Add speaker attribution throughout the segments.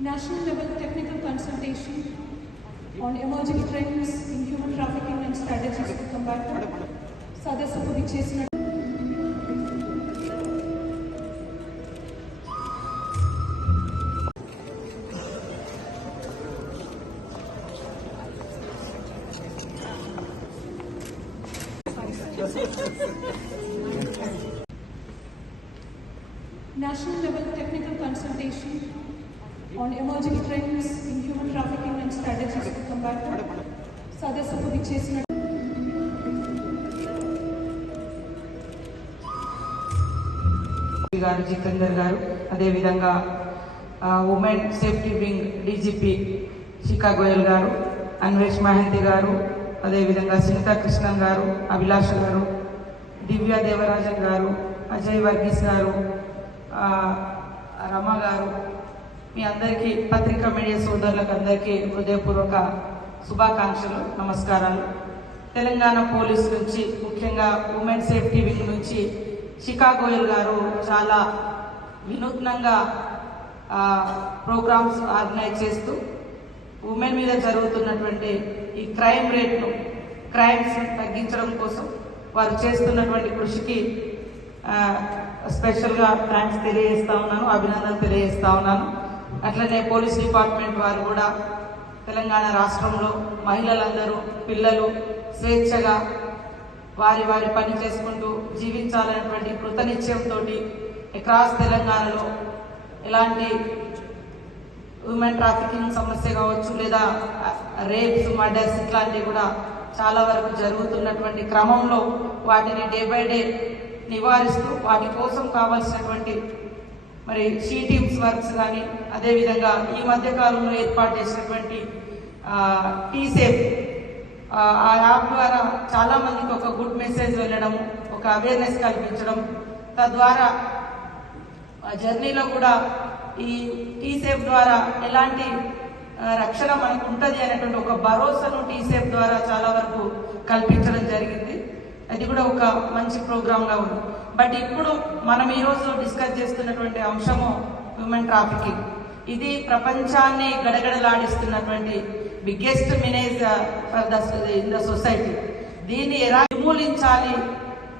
Speaker 1: National level technical consultation on emerging trends in human trafficking and strategies to combat them. సదస్సుకు విచ్చేసిన national level technical consultation on emerging trends in human trafficking and strategies to combat them. సదస్సుకు విచ్చేసిన
Speaker 2: గారు జితేందర్ గారు అదేవిధంగా women safety wing DGP Shikha Goyal గారు అన్వేష్ మహంతి గారు అదేవిధంగా సునీతా కృష్ణన్ గారు అభిలాష్ గారు దివ్య దేవరాజన్ గారు అజయ్ వర్గీస్ గారు రమ గారు మీ అందరికీ పత్రికా మీడియా సోదరులకు అందరికీ హృదయపూర్వక శుభాకాంక్షలు నమస్కారాలు. తెలంగాణ పోలీస్ నుంచి ముఖ్యంగా ఉమెన్ సేఫ్టీ వింగ్ నుంచి శిఖా గోయల్ గారు చాలా వినూత్నంగా ప్రోగ్రామ్స్ ఆర్గనైజ్ చేస్తూ ఉమెన్ మీద జరుగుతున్నటువంటి ఈ క్రైమ్ రేట్ను క్రైమ్స్ తగ్గించడం కోసం వారు చేస్తున్నటువంటి కృషికి స్పెషల్గా థ్యాంక్స్ తెలియజేస్తా ఉన్నాను అభినందనలు తెలియజేస్తా ఉన్నాను. అట్లనే పోలీస్ డిపార్ట్మెంట్ వారు కూడా తెలంగాణ రాష్ట్రంలో మహిళలందరూ పిల్లలు స్వేచ్ఛగా వారి వారి పని చేసుకుంటూ జీవించాలనేటువంటి కృతనిశ్చయంతో అక్రాస్ తెలంగాణలో ఎలాంటి ఉమెన్ ట్రాఫికింగ్ సమస్య కావచ్చు లేదా రేప్స్ మర్డర్స్ ఇట్లాంటివి కూడా చాలా వరకు జరుగుతున్నటువంటి క్రమంలో వాటిని డే బై డే నివారిస్తూ వాటి కోసం కావాల్సినటువంటి మరి షీ టీమ్స్ వర్క్స్ కానీ అదేవిధంగా ఈ మధ్య కాలంలో ఏర్పాటు చేసినటువంటి టీసేఫ్ ఆ యాప్ ద్వారా చాలా మందికి ఒక గుడ్ మెసేజ్ వెళ్ళడం ఒక అవేర్నెస్ కల్పించడం తద్వారా జర్నీలో కూడా ఈ టీసేఫ్ ద్వారా ఎలాంటి రక్షణ మనకు ఉంటుంది అనేటువంటి ఒక భరోసాను టీసేఫ్ ద్వారా చాలా వరకు కల్పించడం జరిగింది. అది కూడా ఒక మంచి ప్రోగ్రామ్గా ఉంది. బట్ ఇప్పుడు మనం ఈరోజు డిస్కస్ చేస్తున్నటువంటి అంశము హ్యూమన్ ట్రాఫికింగ్. ఇది ప్రపంచాన్ని గడగడలాడిస్తున్నటువంటి biggest menace for the in the society. దీన్ని ఎలా నిర్మూలించాలి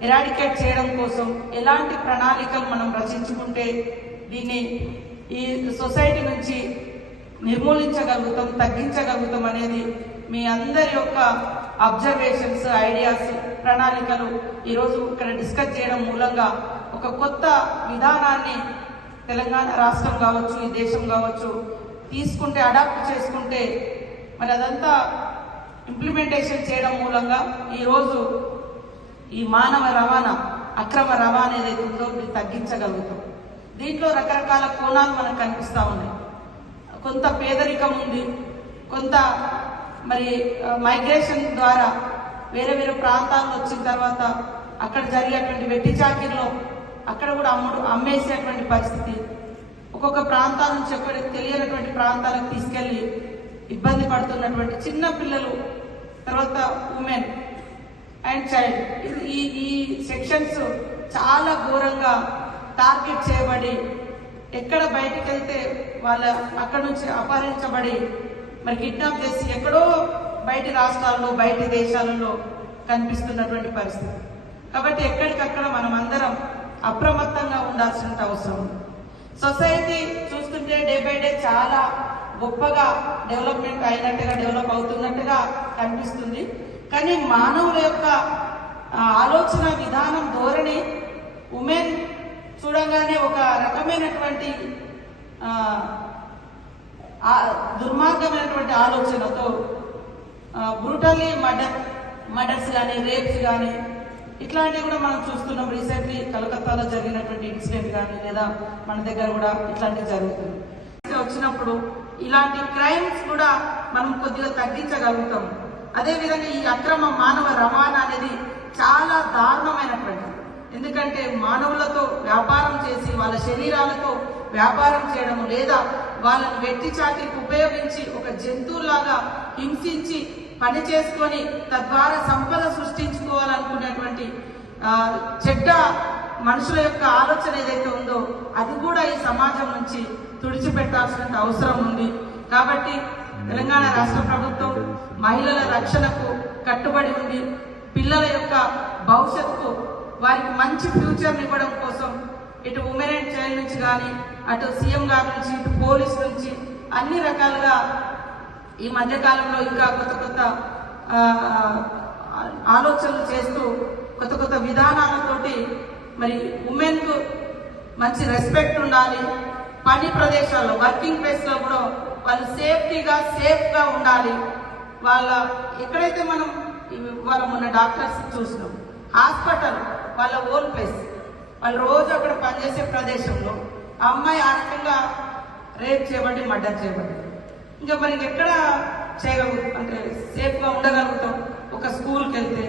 Speaker 2: ఎరాడికేట్ చేయడం కోసం ఎలాంటి ప్రణాళికలు మనం రచించుకుంటే దీన్ని ఈ సొసైటీ నుంచి నిర్మూలించగలుగుతాం తగ్గించగలుగుతాం అనేది మీ అందరి యొక్క అబ్జర్వేషన్స్ ఐడియాస్ ప్రణాళికలు ఈరోజు ఇక్కడ డిస్కస్ చేయడం మూలంగా ఒక కొత్త విధానాన్ని తెలంగాణ రాష్ట్రం కావచ్చు ఈ దేశం కావచ్చు తీసుకుంటే అడాప్ట్ చేసుకుంటే మరి అదంతా ఇంప్లిమెంటేషన్ చేయడం మూలంగా ఈరోజు ఈ మానవ రవాణా అక్రమ రవాణా ఏదైతే ఉందో తగ్గించగలుగుతాం. దీంట్లో రకరకాల కోణాలు మనకు కనిపిస్తూ ఉన్నాయి. కొంత పేదరికం ఉంది. కొంత మరి మైగ్రేషన్ ద్వారా వేరే వేరే ప్రాంతాలు వచ్చిన తర్వాత అక్కడ జరిగేటువంటి వెట్టి చాకిరిలో అక్కడ కూడా అమ్ముడు అమ్మేసేటువంటి పరిస్థితి. ఒక్కొక్క ప్రాంతాల నుంచి ఎక్కడ తెలియనటువంటి ప్రాంతాలకు తీసుకెళ్ళి ఇబ్బంది పడుతున్నటువంటి చిన్న పిల్లలు తర్వాత ఉమెన్ అండ్ చైల్డ్ ఈ ఈ సెక్షన్స్ చాలా ఘోరంగా టార్గెట్ చేయబడి ఎక్కడ బయటికి వెళ్తే వాళ్ళ అక్కడ నుంచి అపహరించబడి మరి కిడ్నాప్ చేసి ఎక్కడో బయటి రాష్ట్రాల్లో బయటి దేశాలలో కనిపిస్తున్నటువంటి పరిస్థితి. కాబట్టి ఎక్కడికక్కడ మనం అందరం అప్రమత్తంగా ఉండాల్సిన అవసరం సొసైటీ చూస్తుంటే డే బై డే చాలా గొప్పగా డెవలప్మెంట్ అయినట్టుగా డెవలప్ అవుతున్నట్టుగా కనిపిస్తుంది. కానీ మానవుల యొక్క ఆలోచన విధానం ధోరణి ఉమెన్ చూడంగానే ఒక రకమైనటువంటి దుర్మార్గమైనటువంటి ఆలోచనతో బ్రూటల్లీ మర్డర్ మర్డర్స్ కానీ రేప్స్ కానీ ఇట్లాంటివి కూడా మనం చూస్తున్నాం. రీసెంట్లీ కలకత్తాలో జరిగినటువంటి ఇన్సిడెంట్ కానీ లేదా మన దగ్గర కూడా ఇట్లాంటివి జరుగుతుంది. వచ్చినప్పుడు ఇలాంటి క్రైమ్స్ కూడా మనం కొద్దిగా తగ్గించగలుగుతాం. అదేవిధంగా ఈ అక్రమ మానవ రవాణా అనేది చాలా దారుణమైనటువంటిది. ఎందుకంటే మానవుల వ్యాపారం చేసి వాళ్ళ శరీరాలతో వ్యాపారం చేయడము లేదా వాళ్ళని వెట్టి చాకిరికి ఉపయోగించి ఒక జంతువులాగా హింసించి పని చేసుకొని తద్వారా సంపద సృష్టించుకోవాలనుకునేటువంటి చెడ్డ మనుషుల యొక్క ఆలోచన ఏదైతే ఉందో అది కూడా ఈ సమాజం నుంచి తుడిచిపెట్టాల్సిన అవసరం ఉంది. కాబట్టి తెలంగాణ రాష్ట్ర ప్రభుత్వం మహిళల రక్షణకు కట్టుబడి ఉంది. పిల్లల యొక్క భవిష్యత్తుకు వారికి మంచి ఫ్యూచర్ ఇవ్వడం కోసం ఇటు ఉమెన్ అండ్ చైల్డ్ నుంచి కానీ అటు సీఎం గారి నుంచి ఇటు పోలీస్ నుంచి అన్ని రకాలుగా ఈ మధ్యకాలంలో ఇంకా కొత్త కొత్త ఆలోచనలు చేస్తూ కొత్త కొత్త విధానాలతోటి మరి ఉమెన్కు మంచి రెస్పెక్ట్ ఉండాలి. పని ప్రదేశాల్లో వర్కింగ్ ప్లేస్లో కూడా వాళ్ళు సేఫ్టీగా సేఫ్గా ఉండాలి. వాళ్ళ ఎక్కడైతే మనం ఇవి- వాళ్ళ మొన్న డాక్టర్స్ చూసినాం హాస్పిటల్ వాళ్ళ ఓన్ ప్లేస్. వాళ్ళు రోజు అక్కడ పనిచేసే ప్రదేశంలో ఆ అమ్మాయి ఆ రకంగా రేప్ చేయబడి మర్డర్ చేయబడి. ఇంకా మరి ఎక్కడ చేయగలుగు అంటే సేఫ్గా ఉండగలుగుతాం? ఒక స్కూల్కి వెళ్తే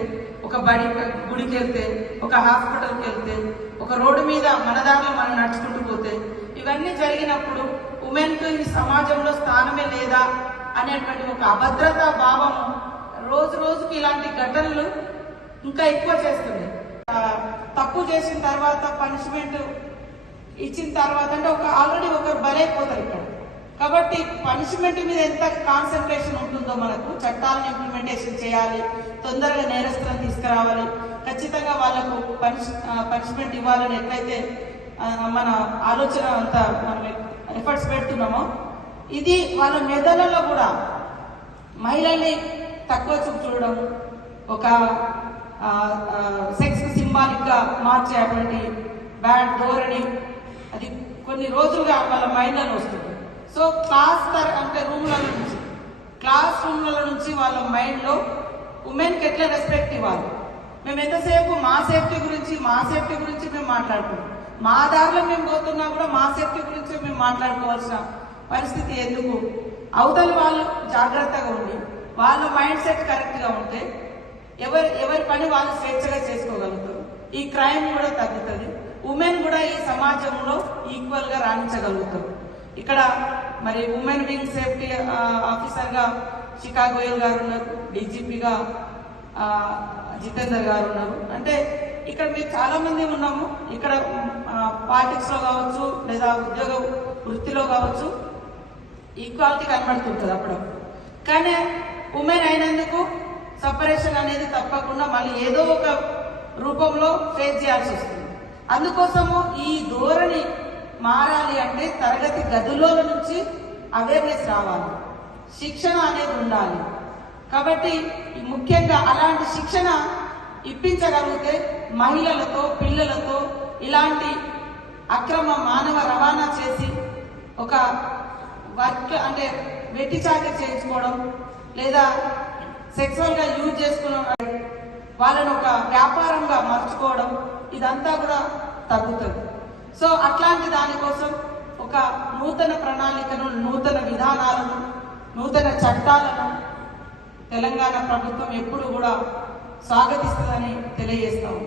Speaker 2: ఒక బడి గుడికి వెళ్తే ఒక హాస్పిటల్కి వెళ్తే ఒక రోడ్డు మీద మన దారిలో మనం నడుచుకుంటూ పోతే ఇవన్నీ జరిగినప్పుడు ఉమెన్కు ఈ సమాజంలో స్థానమే లేదా అనేటువంటి ఒక అభద్రతా భావము రోజు రోజుకి ఇలాంటి ఘటనలు ఇంకా ఎక్కువ చేస్తుంది. తప్పు చేసిన తర్వాత పనిష్మెంట్ ఇచ్చిన తర్వాత అంటే ఒక ఆల్రెడీ ఒకరు బలైపోతారు ఇక్కడ. కాబట్టి పనిష్మెంట్ మీద ఎంత కాన్సన్ట్రేషన్ ఉంటుందో మనకు చట్టాలను ఇంప్లిమెంటేషన్ చేయాలి తొందరగా నేరస్తులను తీసుకురావాలి. ఖచ్చితంగా వాళ్ళకు పనిష్ పనిష్మెంట్ ఇవ్వాలని ఎట్లయితే మన ఆలోచన అంతా మనం ఎఫర్ట్స్ పెడుతున్నామో ఇది వాళ్ళ మెదళ్ళలో కూడా మహిళల్ని తక్కువ చూపు చూడడం ఒక సెక్స్ సింబాలిక్గా మార్చేటువంటి బ్యాడ్ ధోరణి. అది కొన్ని రోజులుగా వాళ్ళ మైండ్లలో వస్తుంది. సో క్లాస్ అంటే రూమ్ల నుంచి క్లాస్ రూమ్ల నుంచి వాళ్ళ మైండ్లో ఉమెన్కి ఎట్లా రెస్పెక్ట్ ఇవ్వాలి? మేము ఎంతసేపు మా సేఫ్టీ గురించి మా సేఫ్టీ గురించి మేము మాట్లాడుకుంటాం? మా దారిలో మేము పోతున్నా కూడా మా సేఫ్టీ గురించి మేము మాట్లాడుకోవాల్సిన పరిస్థితి ఎందుకు? అవతల వాళ్ళు జాగ్రత్తగా ఉండి వాళ్ళ మైండ్ సెట్ కరెక్ట్గా ఉంటే ఎవరు ఎవరి పని వాళ్ళు స్వేచ్ఛగా చేసుకోగలుగుతారు. ఈ క్రైమ్ కూడా తగ్గుతుంది. ఉమెన్ కూడా ఈ సమాజంలో ఈక్వల్గా రాణించగలుగుతారు. ఇక్కడ మరి ఉమెన్ వింగ్ సేఫ్టీ ఆఫీసర్గా శిఖా గోయల్ గారు ఉన్నారు డీజీపీగా జితేందర్ గారు ఉన్నారు. అంటే ఇక్కడ మేము చాలా మంది ఉన్నాము. ఇక్కడ పాలిటిక్స్లో కావచ్చు లేదా ఉద్యోగ వృత్తిలో కావచ్చు ఈక్వాలిటీ కనబడుతుంటుంది అప్పుడు కానీ ఉమెన్ అయినందుకు సపరేషన్ అనేది తప్పకుండా మళ్ళీ ఏదో ఒక రూపంలో ఫేస్ చేయాల్సి వస్తుంది. అందుకోసము ఈ ధోరణి మారాలి అంటే తరగతి గదుల నుంచి అవేర్నెస్ రావాలి. శిక్షణ అనేది ఉండాలి. కాబట్టి ముఖ్యంగా అలాంటి శిక్షణ ఇప్పించగలిగితే మహిళలతో పిల్లలతో ఇలాంటి అక్రమ మానవ రవాణా చేసి ఒక వర్క్ అంటే వెట్టి చాకరీ చేయించుకోవడం లేదా సెక్సువల్గా యూజ్ చేసుకున్న వాళ్ళని ఒక వ్యాపారంగా మార్చుకోవడం ఇదంతా కూడా తగ్గుతుంది. సో అట్లాంటి దానికోసం ఒక నూతన ప్రణాళికను నూతన విధానాలను నూతన చట్టాలను తెలంగాణ ప్రభుత్వం ఎప్పుడు కూడా స్వాగతిస్తుందని తెలియజేస్తాం.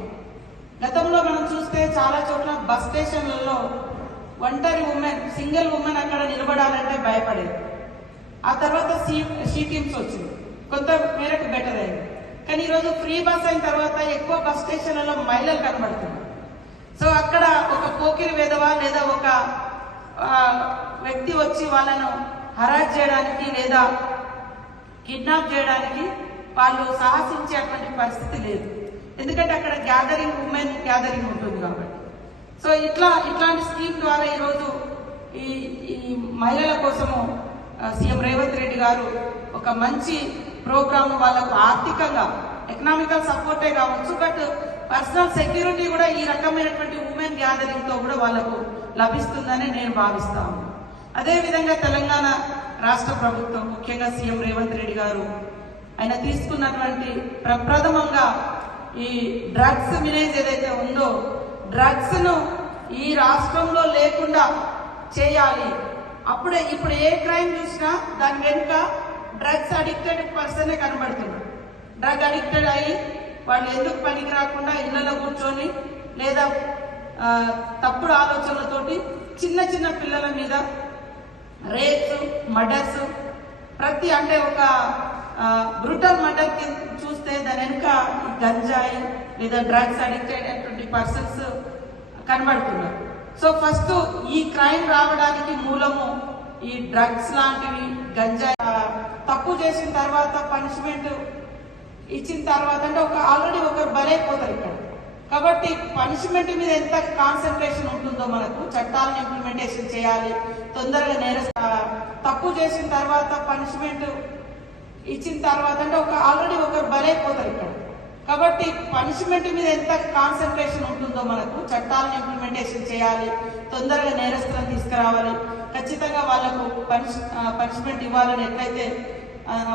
Speaker 2: గతంలో మనం చూస్తే చాలా చోట్ల బస్ స్టేషన్లలో ఒంటరి ఉమెన్ సింగిల్ ఉమెన్ అక్కడ నిలబడాలంటే భయపడేది. ఆ తర్వాత సీ షీ టీమ్స్ వచ్చింది. కొంత మేరకు బెటర్ అయింది. కానీ ఈరోజు ఫ్రీ బస్ అయిన తర్వాత ఎక్కువ బస్ స్టేషన్లలో మహిళలు కనబడుతున్నారు. సో అక్కడ ఒక పోకిరి వేదవా లేదా ఒక వ్యక్తి వచ్చి వాళ్ళను హరాజ్ చేయడానికి లేదా కిడ్నాప్ చేయడానికి వాళ్ళు సాహసించేటువంటి పరిస్థితి లేదు. ఎందుకంటే అక్కడ గ్యాదరింగ్ ఉమెన్ గ్యాదరింగ్ ఉంటుంది కాబట్టి. సో ఇట్లా ఇట్లాంటి స్కీమ్ ద్వారా ఈరోజు ఈ ఈ మహిళల కోసము సీఎం రేవంత్ రెడ్డి గారు ఒక మంచి ప్రోగ్రామ్ వాళ్ళకు ఆర్థికంగా ఎకనామికల్ సపోర్టే కావచ్చు బట్ పర్సనల్ సెక్యూరిటీ కూడా ఈ రకమైనటువంటి ఉమెన్ గ్యాదరింగ్తో కూడా వాళ్ళకు లభిస్తుందని నేను భావిస్తాను అదేవిధంగా తెలంగాణ రాష్ట్ర ప్రభుత్వం ముఖ్యంగా సీఎం రేవంత్ రెడ్డి గారు ఆయన తీసుకున్నటువంటి ప్రప్రథమంగా ఈ డ్రగ్స్ విలేజ్ ఏదైతే ఉందో డ్రగ్స్ను ఈ రాష్ట్రంలో లేకుండా చేయాలి. అప్పుడే ఇప్పుడు ఏ క్రైమ్ చూసినా దాని వెనుక డ్రగ్స్ అడిక్టెడ్ పర్సనే కనబడుతున్నాడు. డ్రగ్ అడిక్టెడ్ అయ్యి వాళ్ళు ఎందుకు పనికి రాకుండా ఇళ్ళలో కూర్చొని లేదా తప్పుడు ఆలోచనలతోటి చిన్న చిన్న పిల్లల మీద రేప్స్ మర్డర్స్ ప్రతి అంటే ఒక బ్రూటల్ మర్డర్ చూస్తే దాని వెనుక గంజాయి లేదా డ్రగ్స్ అడిక్టెడ్ అయినటువంటి పర్సన్స్ కనబడుతున్నారు. సో ఫస్ట్ ఈ క్రైమ్ రావడానికి మూలము ఈ డ్రగ్స్ లాంటివి గంజాయి తప్పు చేసిన తర్వాత పనిష్మెంట్ ఇచ్చిన తర్వాత అంటే ఒక ఆల్రెడీ ఒకరు బలైపోతారు ఇక్కడ. కాబట్టి పనిష్మెంట్ మీద ఎంత కాన్సన్ట్రేషన్ ఉంటుందో మనకు చట్టాలను ఇంప్లిమెంటేషన్ చేయాలి తొందరగా నేరస్త తప్పు చేసిన తర్వాత పనిష్మెంట్ ఇచ్చిన తర్వాత అంటే ఒక ఆల్రెడీ ఒకరు బలైపోతారు ఇక్కడ. కాబట్టి పనిష్మెంట్ మీద ఎంత కాన్సన్ట్రేషన్ ఉంటుందో మనకు చట్టాలను ఇంప్లిమెంటేషన్ చేయాలి తొందరగా నేరస్తులను తీసుకురావాలి ఖచ్చితంగా వాళ్ళకు పనిష్ పనిష్మెంట్ ఇవ్వాలని ఎట్లయితే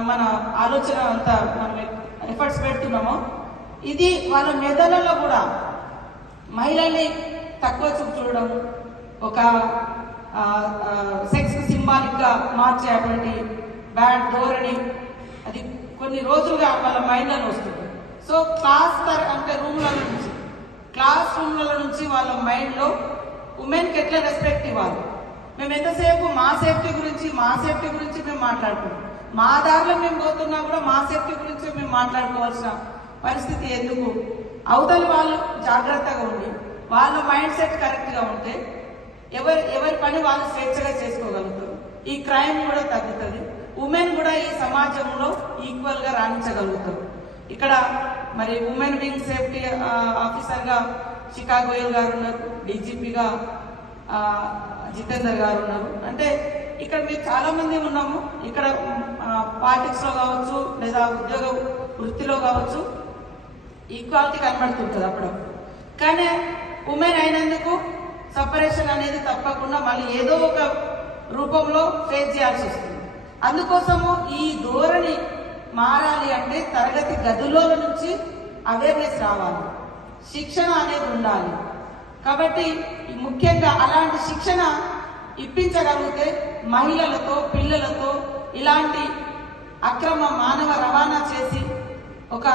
Speaker 2: మన ఆలోచన అంతా మనం ఎఫర్ట్స్ పెడుతున్నామో ఇది వాళ్ళ మెదళ్ళలో కూడా మహిళల్ని తక్కువ చూపు చూడడం ఒక సెక్స్ సింబాలిక్గా మార్చేటువంటి బ్యాడ్ ధోరణి అది కొన్ని రోజులుగా వాళ్ళ మైండ్లలో వస్తుంది. సో క్లాస్ తర అంటే రూమ్ల నుంచి క్లాస్ రూమ్ల నుంచి వాళ్ళ మైండ్లో ఉమెన్కి ఎట్లా రెస్పెక్ట్ ఇవ్వాలి? మేము ఎంతసేపు మా సేఫ్టీ గురించి మా సేఫ్టీ గురించి మేము మాట్లాడుకుంటాం మా దారిలో మేము పోతున్నా కూడా మా సేఫ్టీ గురించి మేము మాట్లాడుకోవాల్సిన పరిస్థితి ఎందుకు? అవతల వాళ్ళు జాగ్రత్తగా ఉండి వాళ్ళ మైండ్ సెట్ కరెక్ట్గా ఉంటే ఎవరి ఎవరి పని వాళ్ళు స్వేచ్ఛగా చేసుకోగలుగుతారు. ఈ క్రైమ్ కూడా తగ్గుతుంది. ఉమెన్ కూడా ఈ సమాజంలో ఈక్వల్గా రాణించగలుగుతారు. ఇక్కడ మరి ఉమెన్ వింగ్ సేఫ్టీ ఆఫీసర్గా గారు ఉన్నారు డీజీపీగా జితేందర్ గారు ఉన్నారు. అంటే ఇక్కడ మేము చాలా మంది ఉన్నాము. ఇక్కడ పాలిటిక్స్లో కావచ్చు లేదా ఉద్యోగ వృత్తిలో కావచ్చు ఈక్వాలిటీ కనబడుతుంటుంది అప్పుడు కానీ ఉమెన్ అయినందుకు సపరేషన్ అనేది తప్పకుండా మళ్ళీ ఏదో ఒక రూపంలో ఫేస్ చేయాల్సి వస్తుంది. అందుకోసము ఈ ధోరణి మారాలి అంటే తరగతి గదుల నుంచి అవేర్నెస్ రావాలి. శిక్షణ అనేది ఉండాలి. కాబట్టి ముఖ్యంగా అలాంటి శిక్షణ ఇప్పించగలిగితే మహిళలతో పిల్లలతో ఇలాంటి అక్రమ మానవ రవాణా చేసి ఒక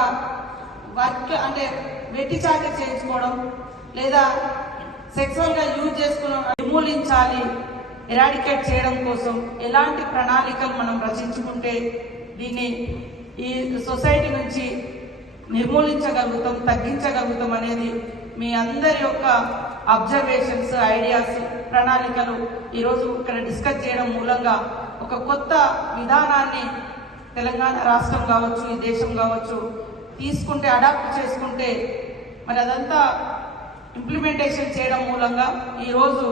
Speaker 2: వర్క్ అంటే వెట్టి చాకరీ చేయించుకోవడం లేదా సెక్సువల్గా యూజ్ చేసుకున్న నిర్మూలించాలి ఎరాడికేట్ చేయడం కోసం ఎలాంటి ప్రణాళికలు మనం రచించుకుంటే దీన్ని ఈ సొసైటీ నుంచి నిర్మూలించగలుగుతాం తగ్గించగలుగుతాం అనేది మీ అందరి యొక్క అబ్జర్వేషన్స్ ఐడియాస్ ప్రణాళికలు ఈరోజు ఇక్కడ డిస్కస్ చేయడం మూలంగా ఒక కొత్త విధానాన్ని తెలంగాణ రాష్ట్రం కావచ్చు ఈ దేశం కావచ్చు తీసుకుంటే అడాప్ట్ చేసుకుంటే మరి అదంతా ఇంప్లిమెంటేషన్ చేయడం మూలంగా ఈరోజు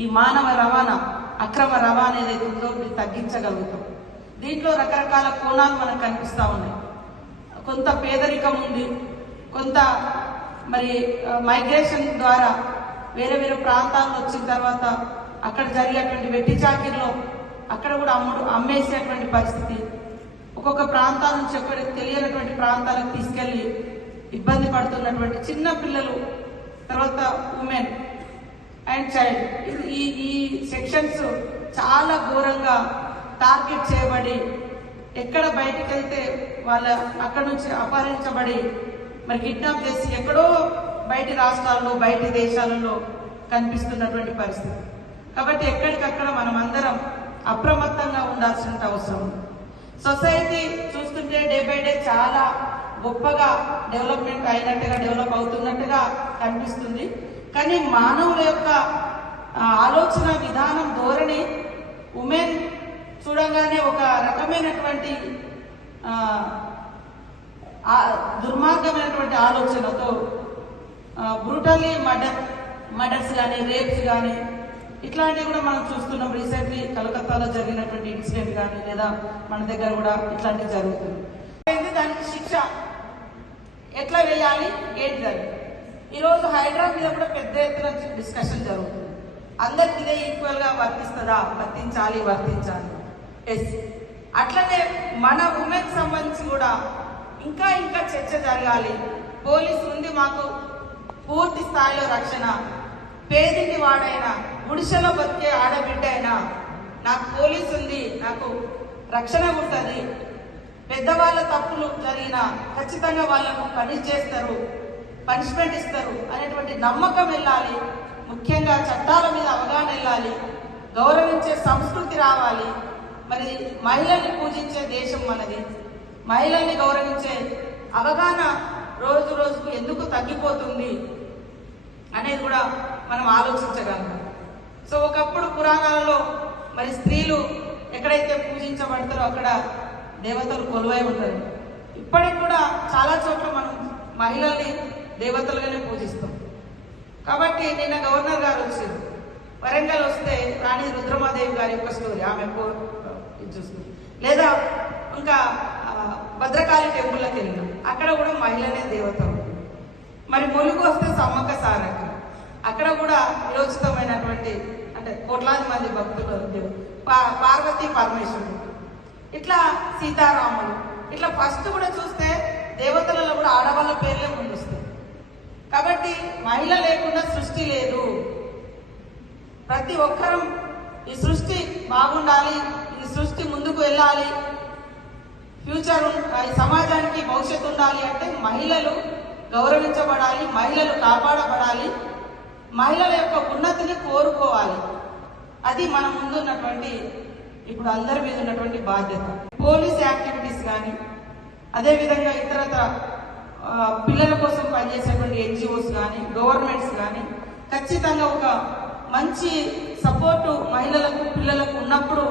Speaker 2: ఈ మానవ రవాణా అక్రమ రవాణా ఏదైతే ఉందో తగ్గించగలుగుతాం. దీంట్లో రకరకాల కోణాలు మనకు కనిపిస్తూ ఉన్నాయి. కొంత పేదరికం ఉంది కొంత మరి మైగ్రేషన్ ద్వారా వేరే వేరే ప్రాంతాల్లో వచ్చిన తర్వాత అక్కడ జరిగేటువంటి వెట్టి చాకిరిలో అక్కడ కూడా అమ్ముడు అమ్మేసేటువంటి పరిస్థితి. ఒక్కొక్క ప్రాంతాల నుంచి ఒకటి తెలియనటువంటి ప్రాంతాలకు తీసుకెళ్ళి ఇబ్బంది పడుతున్నటువంటి చిన్న పిల్లలు తర్వాత ఉమెన్ అండ్ చైల్డ్ ఈ ఈ సెక్షన్స్ చాలా ఘోరంగా టార్గెట్ చేయబడి ఎక్కడ బయటికి వెళ్తే వాళ్ళ అక్కడ నుంచి అపహరించబడి మరి కిడ్నాప్ చేసి ఎక్కడో బయటి రాష్ట్రాల్లో బయటి దేశాలలో కనిపిస్తున్నటువంటి పరిస్థితి. కాబట్టి ఎక్కడికక్కడ మనం అందరం అప్రమత్తంగా ఉండాల్సిన అవసరం. సొసైటీ చూస్తుంటే డే బై డే చాలా గొప్పగా డెవలప్మెంట్ అయినట్టుగా డెవలప్ అవుతున్నట్టుగా కనిపిస్తుంది. కానీ మానవుల యొక్క ఆలోచన విధానం ధోరణి ఉమెన్ చూడంగానే ఒక రకమైనటువంటి ఆ, దుర్మార్గమైనటువంటి ఆలోచనతో బ్రూటల్లీ మర్డర్ మర్డర్స్ కానీ రేప్స్ కానీ ఇట్లాంటివి కూడా మనం చూస్తున్నాం. రీసెంట్లీ కలకత్తాలో జరిగినటువంటి ఇన్సిడెంట్ కానీ లేదా మన దగ్గర కూడా ఇట్లాంటివి జరుగుతుంది దానికి శిక్ష. ఎట్లా వేయాలి? ఏంటి దాన్ని? ఈరోజు హైదరాబాద్ మీద కూడా పెద్ద ఎత్తున డిస్కషన్ జరుగుతుంది. అందరికి ఇదే ఈక్వల్గా వర్తిస్తుందా? వర్తించాలి వర్తించాలి. ఎస్ అట్లనే మన ఉమెన్ సంబంధించి కూడా ఇంకా ఇంకా చర్చ జరగాలి. పోలీసు ఉంది మాకు పూర్తి స్థాయిలో రక్షణ. పేదింటి వాడైనా గుడిసెలో బతికే ఆడబిడ్డ అయినా నాకు పోలీసు ఉంది నాకు రక్షణ ఉంటుంది. పెద్దవాళ్ళ తప్పులు జరిగినా ఖచ్చితంగా వాళ్ళకు పనిష్ చేస్తారు పనిష్మెంట్ ఇస్తారు అనేటువంటి నమ్మకం వెళ్ళాలి. ముఖ్యంగా చట్టాల మీద అవగాహన వెళ్ళాలి. గౌరవించే సంస్కృతి రావాలి. మరి మహిళల్ని పూజించే దేశం మనది. మహిళల్ని గౌరవించే అవగాహన రోజు రోజుకు ఎందుకు తగ్గిపోతుంది అనేది కూడా మనం ఆలోచించగలం. సో ఒకప్పుడు పురాణాలలో మరి స్త్రీలు ఎక్కడైతే పూజించబడతారో అక్కడ దేవతలు కొలువై ఉంటారు. ఇప్పటికి కూడా చాలా చోట్ల మనం మహిళల్ని దేవతలుగానే పూజిస్తాం. కాబట్టి నిన్న గవర్నర్ గారు వచ్చారు. వరంగల్ వస్తే రాణి రుద్రమాదేవి గారి యొక్క స్టోరీ ఆమె ఇది చూస్తుంది. లేదా ఇంకా భద్రకాళి టెంపుల్లోకి వెళ్ళినాం. అక్కడ కూడా మహిళనే దేవత మరి మొలుగు వస్తే సమ్మక్క సారక్క. అక్కడ కూడా విలోచితమైనటువంటి అంటే కోట్లాది మంది భక్తులు పార్వతి పా- పరమేశ్వరుడు. ఇట్లా సీతారాములు. ఇట్లా ఫస్ట్ కూడా చూస్తే దేవతలలో కూడా ఆడవాళ్ళ పేర్లే ముందు వస్తాయి కాబట్టి మహిళ లేకుండా సృష్టి లేదు. ప్రతి ఒక్కరం ఈ సృష్టి బాగుండాలి ఈ సృష్టి ముందుకు వెళ్ళాలి ఫ్యూచర్ ఈ సమాజానికి భవిష్యత్తు ఉండాలి అంటే మహిళలు గౌరవించబడాలి మహిళలు కాపాడబడాలి. మహిళల యొక్క ఉన్నతిని కోరుకోవాలి. అది మన ముందు ఉన్నటువంటి ఇప్పుడు అందరి మీద ఉన్నటువంటి బాధ్యత. పోలీస్ యాక్టివిటీస్ కానీ అదేవిధంగా ఇతరత్ర పిల్లల కోసం పనిచేసేటువంటి ఎన్జిఓస్ కానీ గవర్నమెంట్స్ కానీ ఖచ్చితంగా ఒక మంచి సపోర్టు మహిళలకు పిల్లలకు ఉన్నప్పుడు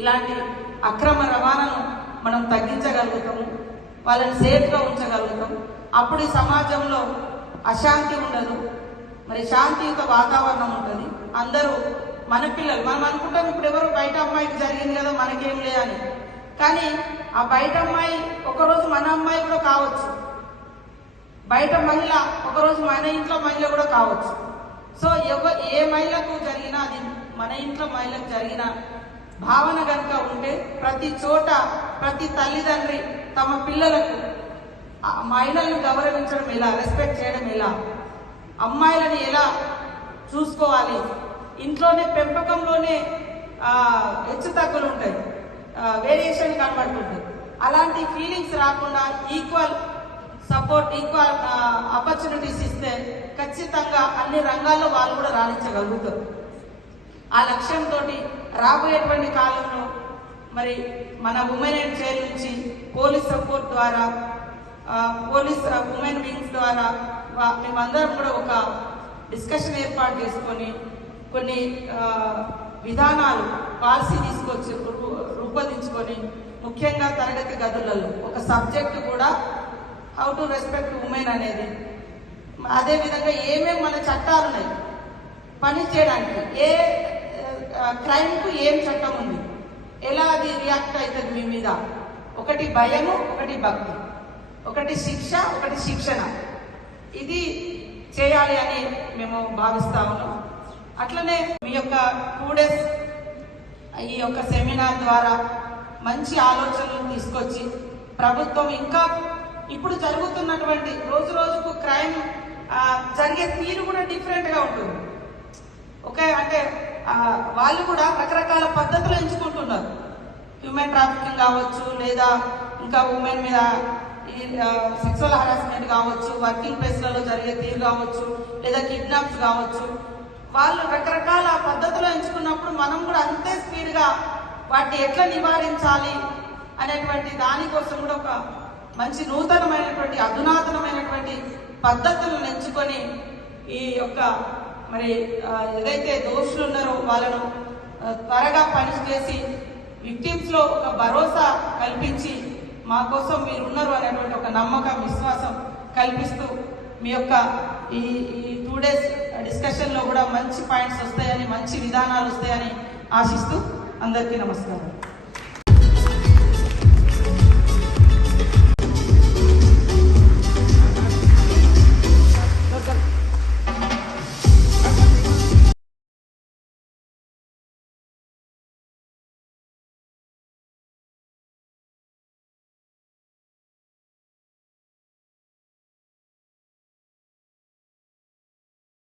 Speaker 2: ఇలాంటి అక్రమ రవాణాను మనం తగ్గించగలుగుతాము వాళ్ళని సేఫ్గా ఉంచగలుగుతాం. అప్పుడు ఈ సమాజంలో అశాంతి ఉండదు. మరి శాంతియుత వాతావరణం ఉంటుంది. అందరూ మన పిల్లలు మనం అనుకుంటాం ఇప్పుడు ఎవరు బయట అమ్మాయికి జరిగింది కదా మనకేం లే అని. కానీ ఆ బయట అమ్మాయి ఒకరోజు మన అమ్మాయి కూడా కావచ్చు. బయట మహిళ ఒకరోజు మన ఇంట్లో మహిళ కూడా కావచ్చు. సో ఎవ ఏ మహిళకు జరిగినా అది మన ఇంట్లో మహిళకు జరిగినా భావన కనుక ఉంటే ప్రతి చోట ప్రతి తల్లిదండ్రి తమ పిల్లలకు మహిళలను గౌరవించడం ఎలా రెస్పెక్ట్ చేయడం ఎలా అమ్మాయిలను ఎలా చూసుకోవాలి ఇంట్లోనే పెంపకంలోనే హెచ్చు తగ్గులు ఉంటాయి వేరియేషన్ కనబడుతుంటుంది అలాంటి ఫీలింగ్స్ రాకుండా ఈక్వల్ సపోర్ట్ ఈక్వల్ ఆపర్చునిటీస్ ఇస్తే ఖచ్చితంగా అన్ని రంగాల్లో వాళ్ళు కూడా రాణించగలుగుతారు. ఆ లక్ష్యంతో రాబోయేటువంటి కాలంలో మరి మన ఉమెన్ అండ్ జైల్ నుంచి పోలీస్ సపోర్ట్ ద్వారా పోలీస్ ఉమెన్ వింగ్స్ ద్వారా మేమందరం కూడా ఒక డిస్కషన్ ఏర్పాటు చేసుకొని కొన్ని విధానాలు పాలసీ తీసుకొచ్చి రూ- రూపొందించుకొని ముఖ్యంగా తరగతి గదులలో ఒక సబ్జెక్ట్ కూడా హౌ టు రెస్పెక్ట్ ఉమెన్ అనేది. అదేవిధంగా ఏమేమి మన చట్టాలు ఉన్నాయి పని చేయడానికి ఏ క్రైమ్కు ఏం చట్టం ఉంది? ఎలా అది రియాక్ట్ అవుతుంది మీ మీద? ఒకటి భయము ఒకటి భక్తి. ఒకటి శిక్ష ఒకటి శిక్షణ. ఇది చేయాలి అని మేము భావిస్తా ఉన్నాం. అట్లనే మీ యొక్క టూ డేస్ ఈ యొక్క సెమినార్ ద్వారా మంచి ఆలోచనలు తీసుకొచ్చి ప్రభుత్వం ఇంకా ఇప్పుడు జరుగుతున్నటువంటి రోజు రోజుకు క్రైమ్ జరిగే తీరు కూడా డిఫరెంట్గా ఉంటుంది. ఓకే అంటే వాళ్ళు కూడా రకరకాల పద్ధతులు ఎంచుకుంటున్నారు. హ్యూమన్ ట్రాఫికింగ్ కావచ్చు లేదా ఇంకా ఉమెన్ మీద ఈ సెక్సువల్ హరాస్మెంట్ కావచ్చు వర్కింగ్ ప్లేస్లలో జరిగే తీరు కావచ్చు లేదా కిడ్నాప్స్ కావచ్చు. వాళ్ళు రకరకాల పద్ధతులు ఎంచుకున్నప్పుడు మనం కూడా అంతే స్పీడ్గా వాటిని ఎట్లా నివారించాలి అనేటువంటి దానికోసం కూడా ఒక మంచి నూతనమైనటువంటి అధునాతనమైనటువంటి పద్ధతులను ఎంచుకొని ఈ యొక్క మరి ఏదైతే దోషులు ఉన్నారో వాళ్ళను త్వరగా పనిష్ చేసి విక్టిమ్స్లో ఒక భరోసా కల్పించి మా కోసం మీరు ఉన్నారు అనేటువంటి ఒక నమ్మకం విశ్వాసం కల్పిస్తూ మీ యొక్క ఈ ఈ టూ డేస్ డిస్కషన్లో కూడా మంచి పాయింట్స్ వస్తాయని మంచి విధానాలు వస్తాయని ఆశిస్తూ అందరికీ నమస్కారం.